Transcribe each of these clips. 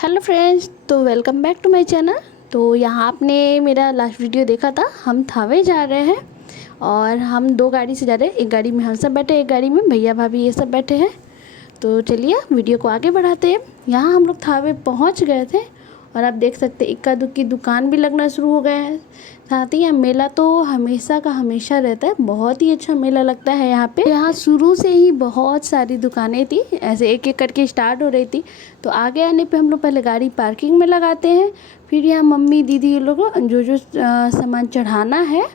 Hello friends, तो welcome back to my channel. तो यहाँ आपने मेरा लास्ट वीडियो देखा था। हम थावे जा रहे हैं और हम दो गाड़ी से जा रहे हैं। एक गाड़ी में हम सब बैठे, एक गाड़ी में भैया भाभी ये सब बैठे हैं। तो चलिए वीडियो को आगे बढ़ाते हैं। यहाँ हम लोग थावे पहुँच गए थे और आप देख सकते हैं इक्का दुक्की दुकान भी लगना शुरू हो गए हैं। साथ ही यहाँ मेला तो हमेशा का हमेशा रहता है, बहुत ही अच्छा मेला लगता है यहाँ पे। यहाँ शुरू से ही बहुत सारी दुकानें थी, ऐसे एक एक करके स्टार्ट हो रही थी। तो आगे आने पे हम लोग पहले गाड़ी पार्किंग में लगाते हैं, फिर यहाँ मम्मी दीदी ये लोग जो सामान चढ़ाना है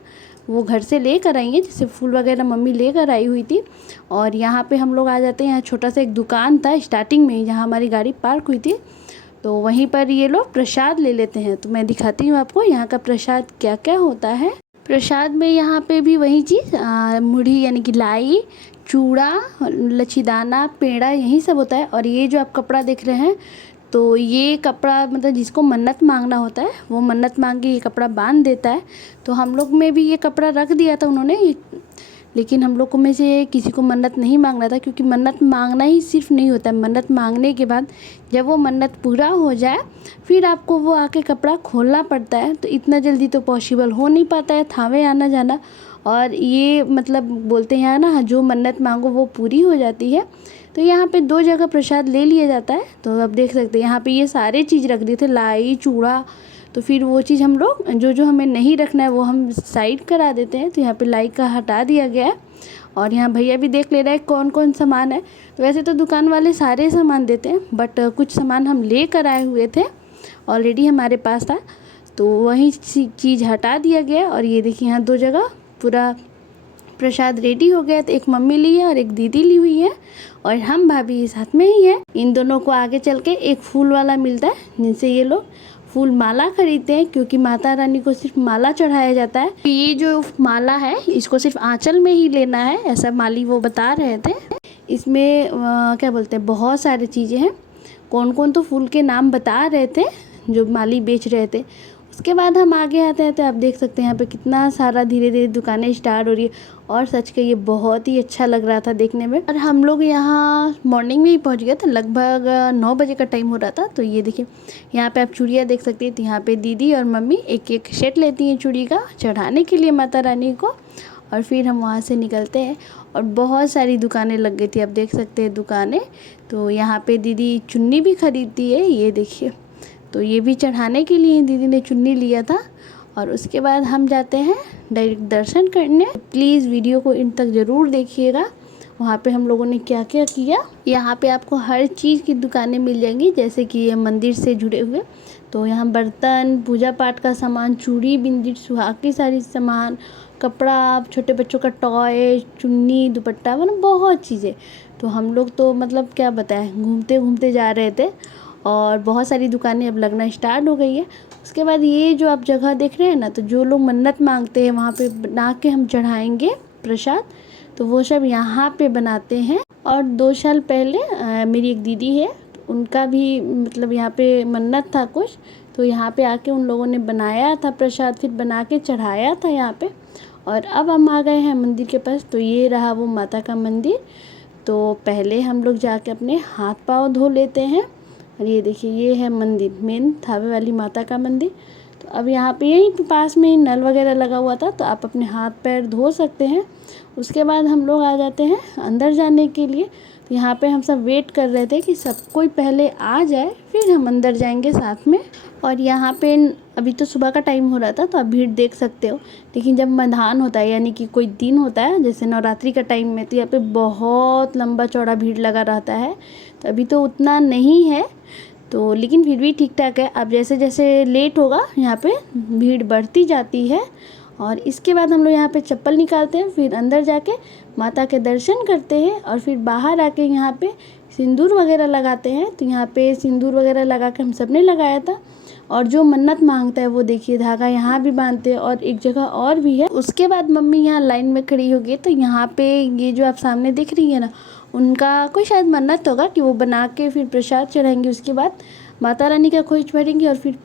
वो घर से लेकर आएंगे। जैसे फूल वगैरह मम्मी लेकर आई हुई थी। और यहाँ पे हम लोग आ जाते हैं। यहाँ छोटा सा एक दुकान था स्टार्टिंग में ही, जहाँ हमारी गाड़ी पार्क हुई थी। तो वहीं पर ये लोग प्रसाद ले लेते हैं। तो मैं दिखाती हूँ आपको यहाँ का प्रसाद क्या क्या होता है। प्रसाद में यहाँ पे भी वही चीज़ मुढ़ी यानी कि लाई, चूड़ा, लच्छीदाना, पेड़ा यही सब होता है। और ये जो आप कपड़ा देख रहे हैं, तो ये कपड़ा मतलब जिसको मन्नत मांगना होता है वो मन्नत मांग के ये कपड़ा बांध देता है। तो हम लोग में भी ये कपड़ा रख दिया था उन्होंने, लेकिन हम लोग को में से किसी को मन्नत नहीं मांगना था, क्योंकि मन्नत मांगना ही सिर्फ नहीं होता है। मन्नत मांगने के बाद जब वो मन्नत पूरा हो जाए फिर आपको वो आके कपड़ा खोलना पड़ता है। तो इतना जल्दी तो पॉसिबल हो नहीं पाता है थावे आना जाना। और ये मतलब बोलते हैं ना, जो मन्नत मांगो वो पूरी हो जाती है। तो यहाँ पे दो जगह प्रसाद ले लिया जाता है। तो आप देख सकते हैं यहाँ पे ये सारे चीज़ रख दिए थे, लाई, चूड़ा। तो फिर वो चीज़ हम लोग जो हमें नहीं रखना है वो हम साइड करा देते हैं। तो यहाँ पे लाई का हटा दिया गया है। और यहाँ भैया भी देख ले रहा है कौन कौन सामान है। तो वैसे तो दुकान वाले सारे सामान देते हैं, बट कुछ सामान हम ले कर आए हुए थे, ऑलरेडी हमारे पास था। तो वही चीज़ हटा दिया गया। और ये देखिए यहाँ दो जगह पूरा प्रसाद रेडी हो गया। तो एक मम्मी ली है और एक दीदी ली हुई है, और हम भाभी साथ में ही है। इन दोनों को आगे चल के एक फूल वाला मिलता है, जिनसे ये लोग फूल माला खरीदते हैं, क्योंकि माता रानी को सिर्फ माला चढ़ाया जाता है। ये जो माला है इसको सिर्फ आंचल में ही लेना है, ऐसा माली वो बता रहे थे। इसमें क्या बोलते हैं, बहुत सारी चीज़ें हैं। कौन कौन तो फूल के नाम बता रहे थे जो माली बेच रहे थे। उसके बाद हम आगे आते हैं तो आप देख सकते हैं यहाँ पे कितना सारा धीरे धीरे दुकानें स्टार्ट हो रही है। और सच के ये बहुत ही अच्छा लग रहा था देखने में। और हम लोग यहाँ मॉर्निंग में ही पहुँच गए थे, लगभग 9 बजे का टाइम हो रहा था। तो ये देखिए यहाँ पे आप चूड़ियाँ देख सकते हैं। तो यहाँ पे दीदी और मम्मी एक एक सेट लेती हैं चूड़ी का चढ़ाने के लिए माता रानी को। और फिर हम वहाँ से निकलते हैं। और बहुत सारी दुकानें लग गई थी, आप देख सकते हैं दुकानें। तो यहाँ पे दीदी चुन्नी भी खरीदती है, ये देखिए। तो ये भी चढ़ाने के लिए दीदी ने चुन्नी लिया था। और उसके बाद हम जाते हैं डायरेक्ट दर्शन करने। प्लीज़ वीडियो को इन तक ज़रूर देखिएगा, वहाँ पे हम लोगों ने क्या क्या किया। यहाँ पे आपको हर चीज़ की दुकानें मिल जाएंगी, जैसे कि ये मंदिर से जुड़े हुए। तो यहाँ बर्तन, पूजा पाठ का सामान, चूड़ी, बिंदी, सुहाग की सारी सामान, कपड़ा, छोटे बच्चों का टॉय, चुन्नी, दुपट्टा, मतलब बहुत चीज़ें। तो हम लोग तो मतलब क्या बताएं, घूमते घूमते जा रहे थे। और बहुत सारी दुकानें अब लगना स्टार्ट हो गई है। उसके बाद ये जो आप जगह देख रहे हैं ना, तो जो लोग मन्नत मांगते हैं वहाँ पे बना के हम चढ़ाएंगे प्रसाद। तो वो सब यहाँ पे बनाते हैं। और 2 साल पहले मेरी एक दीदी है, उनका भी मतलब यहाँ पे मन्नत था कुछ। तो यहाँ पे आके उन लोगों ने बनाया था प्रसाद, फिर बना के चढ़ाया था यहाँ पे। और अब हम आ गए हैं मंदिर के पास। तो ये रहा वो माता का मंदिर। तो पहले हम लोग जाके अपने हाथ पाँव धो लेते हैं। और ये देखिए ये है मंदिर, मेन थावे वाली माता का मंदिर। तो अब यहाँ पे यहीं पास में ही नल वगैरह लगा हुआ था, तो आप अपने हाथ पैर धो सकते हैं। उसके बाद हम लोग आ जाते हैं अंदर जाने के लिए। तो यहाँ पे हम सब वेट कर रहे थे कि सब कोई पहले आ जाए, फिर हम अंदर जाएंगे साथ में। और यहाँ पे अभी तो सुबह का टाइम हो रहा था, तो आप भीड़ देख सकते हो। लेकिन जब मधान होता है यानी कि कोई दिन होता है, जैसे नवरात्रि का टाइम में, तो यहाँ पे बहुत लंबा चौड़ा भीड़ लगा रहता है। तो अभी तो उतना नहीं है, तो लेकिन फिर भी ठीक ठाक है। अब जैसे जैसे लेट होगा यहाँ पे भीड़ बढ़ती जाती है। और इसके बाद हम लोग यहाँ पे चप्पल निकालते हैं, फिर अंदर जाके माता के दर्शन करते हैं। और फिर बाहर आके यहाँ पे सिंदूर वगैरह लगाते हैं। तो यहाँ पे सिंदूर वगैरह लगा के हम सब ने लगाया था। और जो मन्नत मांगता है वो देखिए धागा यहाँ भी बांधते हैं, और एक जगह और भी है। उसके बाद मम्मी यहाँ लाइन में खड़ी हो गई। तो यहाँ पे ये जो आप सामने देख रही है ना, उनका कोई शायद मन्नत होगा कि वो बना के फिर प्रसाद चढ़ाएंगे। उसके बाद माता रानी का खोज भरेंगे और फिर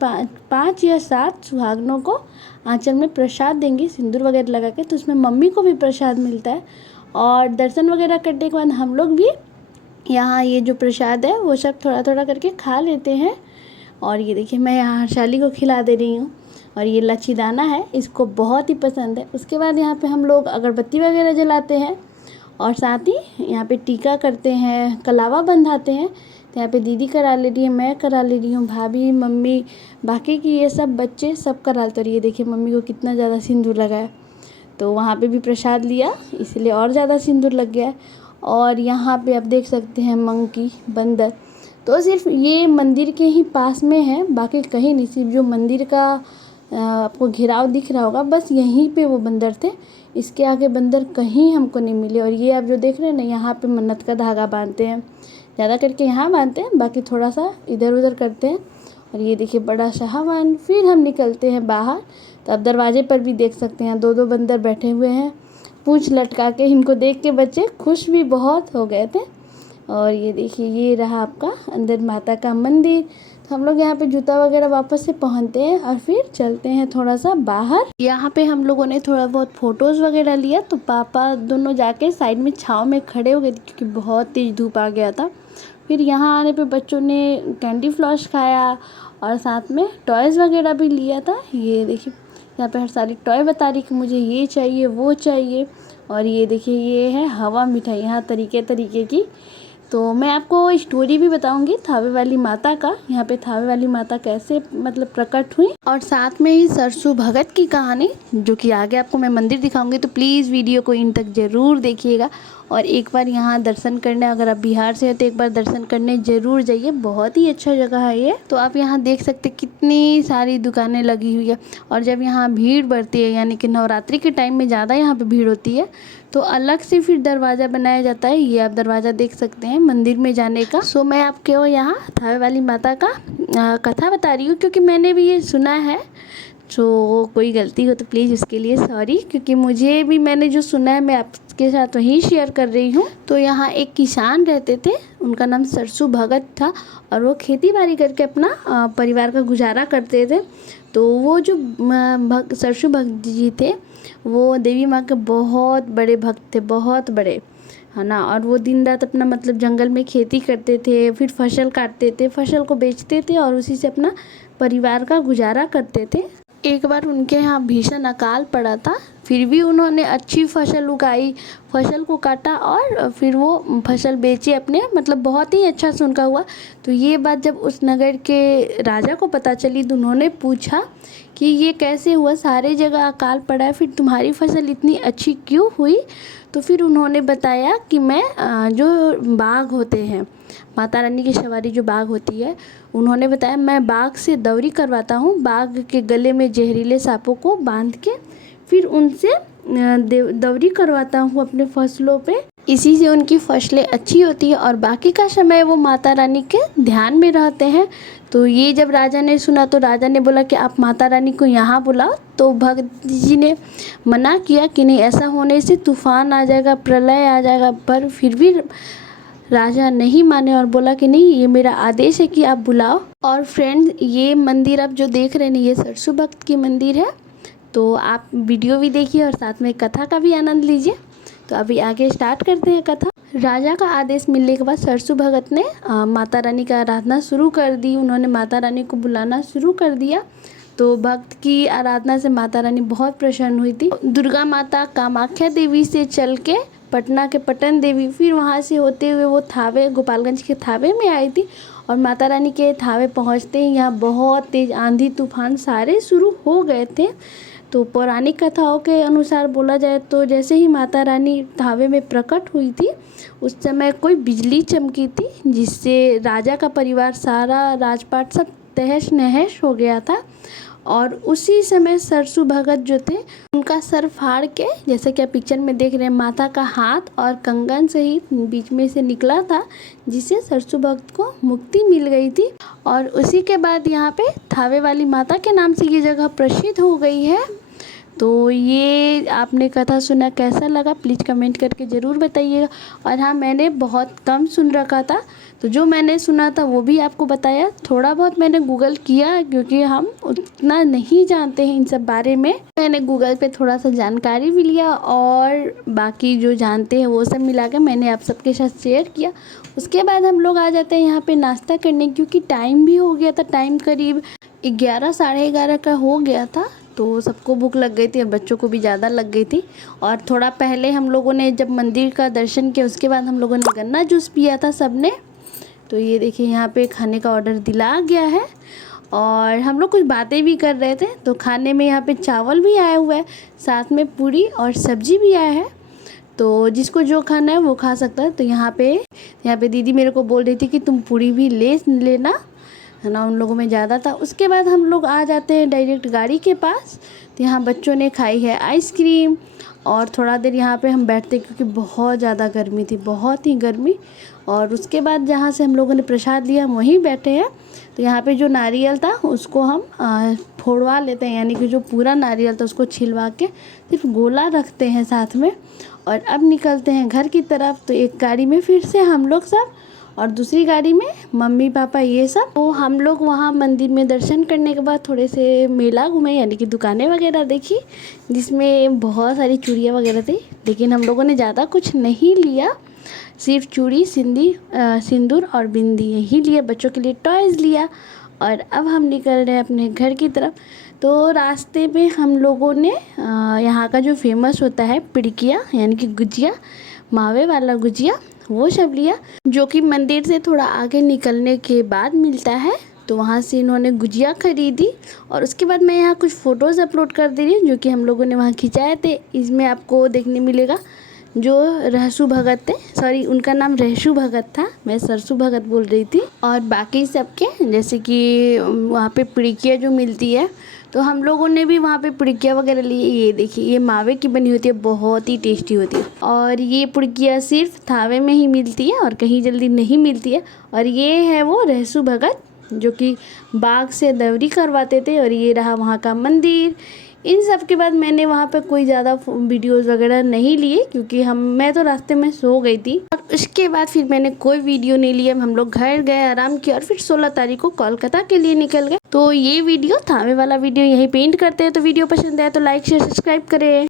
5 या 7 सुहागनों को आंचल में प्रसाद देंगे सिंदूर वगैरह लगा के। तो उसमें मम्मी को भी प्रसाद मिलता है। और दर्शन वगैरह करने के बाद हम लोग भी यहाँ ये जो प्रसाद है वो सब थोड़ा थोड़ा करके खा लेते हैं। और ये देखिए मैं यहाँ हर्षाली को खिला दे रही हूँ। और ये लच्छीदाना है, इसको बहुत ही पसंद है। उसके बाद यहाँ पे हम लोग अगरबत्ती वगैरह जलाते हैं और साथ ही यहाँ पे टीका करते हैं, कलावा बंधाते हैं। तो यहाँ पे दीदी करा ले रही है, मैं करा ले रही हूँ, भाभी, मम्मी, बाकी की ये सब बच्चे सब करा लेते। और ये देखिए मम्मी को कितना ज़्यादा सिंदूर लगा है। तो वहाँ पे भी प्रसाद लिया, इसलिए और ज़्यादा सिंदूर लग गया है। और यहाँ पे आप देख सकते हैं मंकी, बंदर। तो सिर्फ ये मंदिर के ही पास में है, बाकी कहीं नहीं। सिर्फ जो मंदिर का आपको घेराव दिख रहा होगा, बस यहीं पे वो बंदर थे। इसके आगे बंदर कहीं हमको नहीं मिले। और ये आप जो देख रहे हैं ना, यहाँ पे मन्नत का धागा बांधते हैं, ज़्यादा करके यहाँ बांधते हैं, बाकी थोड़ा सा इधर उधर करते हैं। और ये देखिए बड़ा शाहवान। फिर हम निकलते हैं बाहर। तो आप दरवाजे पर भी देख सकते हैं, दो बंदर बैठे हुए हैं पूंछ लटका के। इनको देख के बच्चे खुश भी बहुत हो गए थे। और ये देखिए ये रहा आपका अंदर माता का मंदिर। तो हम लोग यहाँ पे जूता वगैरह वापस से पहनते हैं और फिर चलते हैं थोड़ा सा बाहर। यहाँ पे हम लोगों ने थोड़ा बहुत फ़ोटोज़ वगैरह लिया। तो पापा दोनों जाके साइड में छाँव में खड़े हो गए थे, क्योंकि बहुत तेज़ धूप आ गया था। फिर यहाँ आने पे बच्चों ने कैंडी फ्लॉस खाया और साथ में टॉयज़ वगैरह भी लिया था। ये देखिए यहाँ पे हर सारी टॉय बता रही कि मुझे ये चाहिए, वो चाहिए। और ये देखिए ये है हवा मिठाई, यहाँ तरीके तरीके की। तो मैं आपको स्टोरी भी बताऊंगी थावे वाली माता का, यहाँ पे थावे वाली माता कैसे मतलब प्रकट हुई, और साथ में ही सरसू भगत की कहानी, जो कि आगे आपको मैं मंदिर दिखाऊंगी। तो प्लीज़ वीडियो को इन तक ज़रूर देखिएगा। और एक बार यहाँ दर्शन करने, अगर आप बिहार से हो तो एक बार दर्शन करने ज़रूर जाइए, बहुत ही अच्छा जगह है ये। तो आप यहाँ देख सकते कितनी सारी दुकानें लगी हुई है। और जब यहाँ भीड़ बढ़ती है, यानी कि नवरात्रि के टाइम में ज़्यादा यहाँ पे भीड़ होती है, तो अलग से फिर दरवाज़ा बनाया जाता है। ये आप दरवाज़ा देख सकते हैं मंदिर में जाने का। सो मैं आपको यहाँ थावे वाली माता का कथा बता रही हूँ, क्योंकि मैंने भी ये सुना है। तो कोई गलती हो तो प्लीज़ उसके लिए सॉरी, क्योंकि मुझे भी मैंने जो सुना है मैं आपके साथ वही शेयर कर रही हूँ। तो यहाँ एक किसान रहते थे, उनका नाम सरसू भगत था, और वो खेती बाड़ी करके अपना परिवार का गुजारा करते थे। तो वो जो सरसू भगत जी थे, वो देवी माँ के बहुत बड़े भक्त थे, बहुत बड़े, है ना। और वो दिन रात अपना मतलब जंगल में खेती करते थे, फिर फसल काटते थे, फसल को बेचते थे और उसी से अपना परिवार का गुजारा करते थे। एक बार उनके यहाँ भीषण अकाल पड़ा था, फिर भी उन्होंने अच्छी फसल उगाई, फसल को काटा और फिर वो फसल बेचे अपने, मतलब बहुत ही अच्छा से उनका हुआ। तो ये बात जब उस नगर के राजा को पता चली, तो उन्होंने पूछा कि ये कैसे हुआ, सारे जगह अकाल पड़ा है, फिर तुम्हारी फसल इतनी अच्छी क्यों हुई। तो फिर उन्होंने बताया कि मैं जो बाघ होते हैं, माता रानी की सवारी जो बाघ होती है, उन्होंने बताया मैं बाघ से दौरी करवाता हूँ, बाघ के गले में जहरीले सांपों को बांध के फिर उनसे दौरी करवाता हूँ अपने फसलों पे। इसी से उनकी फसलें अच्छी होती है और बाकी का समय वो माता रानी के ध्यान में रहते हैं। तो ये जब राजा ने सुना, तो राजा ने बोला कि आप माता रानी को यहाँ बुलाओ। तो भगत जी ने मना किया कि नहीं, ऐसा होने से तूफान आ जाएगा, प्रलय आ जाएगा। पर फिर भी राजा नहीं माने और बोला कि नहीं, ये मेरा आदेश है कि आप बुलाओ। और फ्रेंड्स, ये मंदिर आप जो देख रहे हैं, ये सरसू भगत की मंदिर है। तो आप वीडियो भी देखिए और साथ में कथा का भी आनंद लीजिए। तो अभी आगे स्टार्ट करते हैं कथा। राजा का आदेश मिलने के बाद सरसू भगत ने माता रानी का आराधना शुरू कर दी। उन्होंने माता रानी को बुलाना शुरू कर दिया। तो भक्त की आराधना से माता रानी बहुत प्रसन्न हुई थी। दुर्गा माता कामाख्या देवी से चल के पटना के पटन देवी, फिर वहाँ से होते हुए वो थावे, गोपालगंज के थावे में आई थी। और माता रानी के थावे पहुँचते ही यहाँ बहुत तेज़ आंधी तूफान सारे शुरू हो गए थे। तो पौराणिक कथाओं के अनुसार बोला जाए तो जैसे ही माता रानी थावे में प्रकट हुई थी, उस समय कोई बिजली चमकी थी, जिससे राजा का परिवार, सारा राजपाट सब तहस नहस हो गया था। और उसी समय सरसू भगत जो थे, उनका सर फाड़ के, जैसे कि आप पिक्चर में देख रहे हैं, माता का हाथ और कंगन सहित बीच में से निकला था, जिससे सरसू भगत को मुक्ति मिल गई थी। और उसी के बाद यहाँ पे थावे वाली माता के नाम से ये जगह प्रसिद्ध हो गई है। तो ये आपने कथा सुना, कैसा लगा प्लीज़ कमेंट करके ज़रूर बताइएगा। और हाँ, मैंने बहुत कम सुन रखा था, तो जो मैंने सुना था वो भी आपको बताया। थोड़ा बहुत मैंने गूगल किया क्योंकि हम उतना नहीं जानते हैं इन सब बारे में। मैंने गूगल पे थोड़ा सा जानकारी भी लिया और बाकी जो जानते हैं वो सब मिला के मैंने आप सबके साथ शेयर किया। उसके बाद हम लोग आ जाते हैं यहाँ पे नाश्ता करने, क्योंकि टाइम भी हो गया था। टाइम करीब 11 साढ़े 11 का हो गया था, तो सबको भूख लग गई थी और बच्चों को भी ज़्यादा लग गई थी। और थोड़ा पहले हम लोगों ने जब मंदिर का दर्शन किया उसके बाद हम लोगों ने गन्ना जूस पिया था सबने। तो ये देखिए यहाँ पे खाने का ऑर्डर दिला गया है और हम लोग कुछ बातें भी कर रहे थे। तो खाने में यहाँ पे चावल भी आया हुआ है, साथ में पूरी और सब्जी भी आया है। तो जिसको जो खाना है वो खा सकता है। तो यहाँ पे दीदी मेरे को बोल रही थी कि तुम पूरी भी ले लेना, है ना, उन लोगों में ज़्यादा था। उसके बाद हम लोग आ जाते हैं डायरेक्ट गाड़ी के पास। तो यहाँ बच्चों ने खाई है आइसक्रीम और थोड़ा देर यहाँ पे हम बैठते क्योंकि बहुत ज़्यादा गर्मी थी, बहुत ही गर्मी। और उसके बाद जहाँ से हम लोगों ने प्रसाद लिया हम वहीं बैठे हैं। तो यहाँ पे जो नारियल था उसको हम फोड़वा लेते हैं, यानी कि जो पूरा नारियल था उसको छिलवा के सिर्फ गोला रखते हैं साथ में। और अब निकलते हैं घर की तरफ। तो एक गाड़ी में फिर से हम लोग सब और दूसरी गाड़ी में मम्मी पापा ये सब। तो हम लोग वहाँ मंदिर में दर्शन करने के बाद थोड़े से मेला घूमे, यानी कि दुकानें वगैरह देखी, जिसमें बहुत सारी चूड़ियाँ वगैरह थी। लेकिन हम लोगों ने ज़्यादा कुछ नहीं लिया, सिर्फ चूड़ी सिंदूर और बिंदी यही लिया, बच्चों के लिए टॉयज़ लिया। और अब हम निकल रहे हैं अपने घर की तरफ। तो रास्ते में हम लोगों ने यहाँ का जो फेमस होता है पिड़किया, यानी कि गुजिया, मावे वाला गुजिया, वो सब लिया, जो कि मंदिर से थोड़ा आगे निकलने के बाद मिलता है। तो वहाँ से इन्होंने गुजिया खरीदी और उसके बाद मैं यहाँ कुछ फ़ोटोज़ अपलोड कर दे रही हूँ जो कि हम लोगों ने वहाँ खिंचाए थे। इसमें आपको देखने मिलेगा जो रहसु भगत थे, सॉरी उनका नाम रहसु भगत था, मैं सरसू भगत बोल रही थी। और बाकी सबके जैसे कि वहाँ पे पिड़किया जो मिलती है, तो हम लोगों ने भी वहाँ पे पिड़किया वगैरह ली। ये देखिए ये मावे की बनी होती है, बहुत ही टेस्टी होती है। और ये पिड़किया सिर्फ थावे में ही मिलती है और कहीं जल्दी नहीं मिलती है। और ये है वो रहसु भगत जो कि बाघ से दवरी करवाते थे। और ये रहा वहाँ का मंदिर। इन सब के बाद मैंने वहाँ पे कोई ज़्यादा वीडियोज़ वगैरह नहीं लिए क्योंकि मैं तो रास्ते में सो गई थी। और उसके बाद फिर मैंने कोई वीडियो नहीं लिया। हम लोग घर गए, आराम किया और फिर 16 तारीख को कोलकाता के लिए निकल गए। तो ये वीडियो थावे वाला वीडियो यहीं पे एंड करते हैं। तो वीडियो पसंद आया तो लाइक शेयर सब्सक्राइब करें।